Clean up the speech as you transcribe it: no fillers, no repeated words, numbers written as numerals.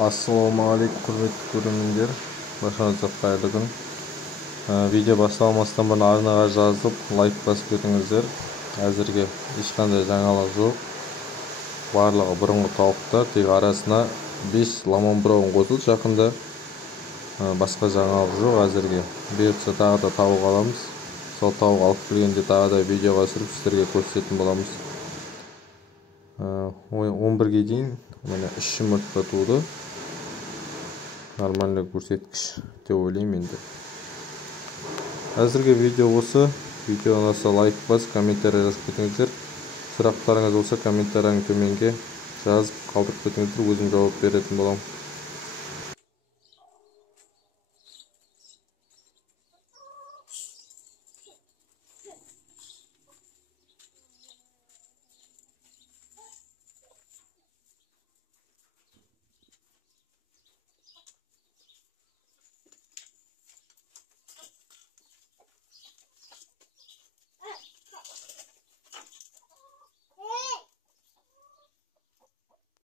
Ассалаумағалейкум құрметті көрермендер, баршаңызға қайырлы күн. Видео басталмастан бұрын арнаға жазып, лайк басып кетіңіздер. Әзірге ешқандай жаңалық жоқ. Барлығы бұрынғы тауықтар, тек арасына 5 ламан браун қосылды жақында. Басқа жаңалық жоқ әзірге. Бұйыртса тағы да тауық аламыз. Сол тауық алып келгенде тағы да видеоға түсіріп сіздерге көрсететін боламыз. 11-ге дейін міне 3 жұмыртқа туды. Нормальный көрсеткіш деп ойлаймын енді. Әзірге видео осы. Видео ұнаса лайк бас, комментарий жазып кетіңіздер. Сұрақтарыңыз болса комментарияның төменге жазып қалдырып кетіңіздер, өзім жауап беретін боламын.